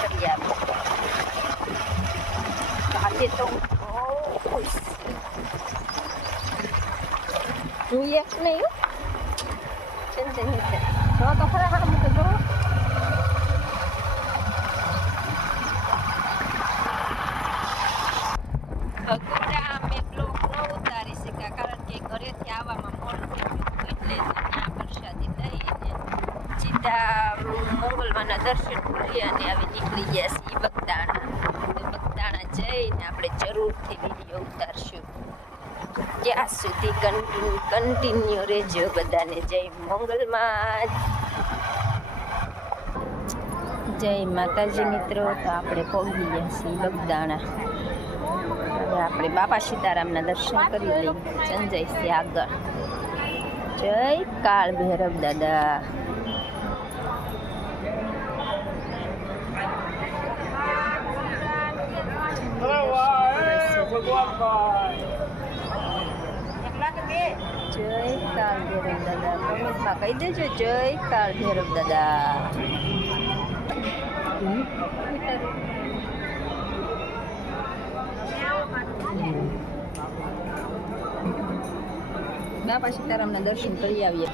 કરી આવે. આજે તો બહુ ખુશ હું એક નહીં ચિંતા નહીં જો તો ખરા હા મૂકે જો અગુડા મેં બ્લોગ ન ઉતારી શક્યા કારણ કે ઘરેથી આવવામાં મોડું થયું એટલે આ પ્રસાદી લઈને સીધા મંગળવારના દર્શન કરી અને હવે નીકળી ગયા છીએ બગદાણા. તો બગદાણા જઈને આપણે જરૂરથી વિડીયો ઉતારશું. ત્યાં સુધી કન્ટિન્યુ રહેજો બધાને. જય મંગલમાં, જય માતાજી મિત્રો. તો આપણે પહોંચી ગયા છીએ બગદાણા. હવે આપણે બાપા સીતારામના દર્શન કરી લઈએ. સંજયસિંહ આગળ. જય કાળ ભૈરવ દાદા. જય કાળ ભૈરવ દાદા. કમેન્ટમાં કહી દેજો જય કાળ ભૈરવ દાદા. બાપા સીતારામના દર્શન કરી આવીએ.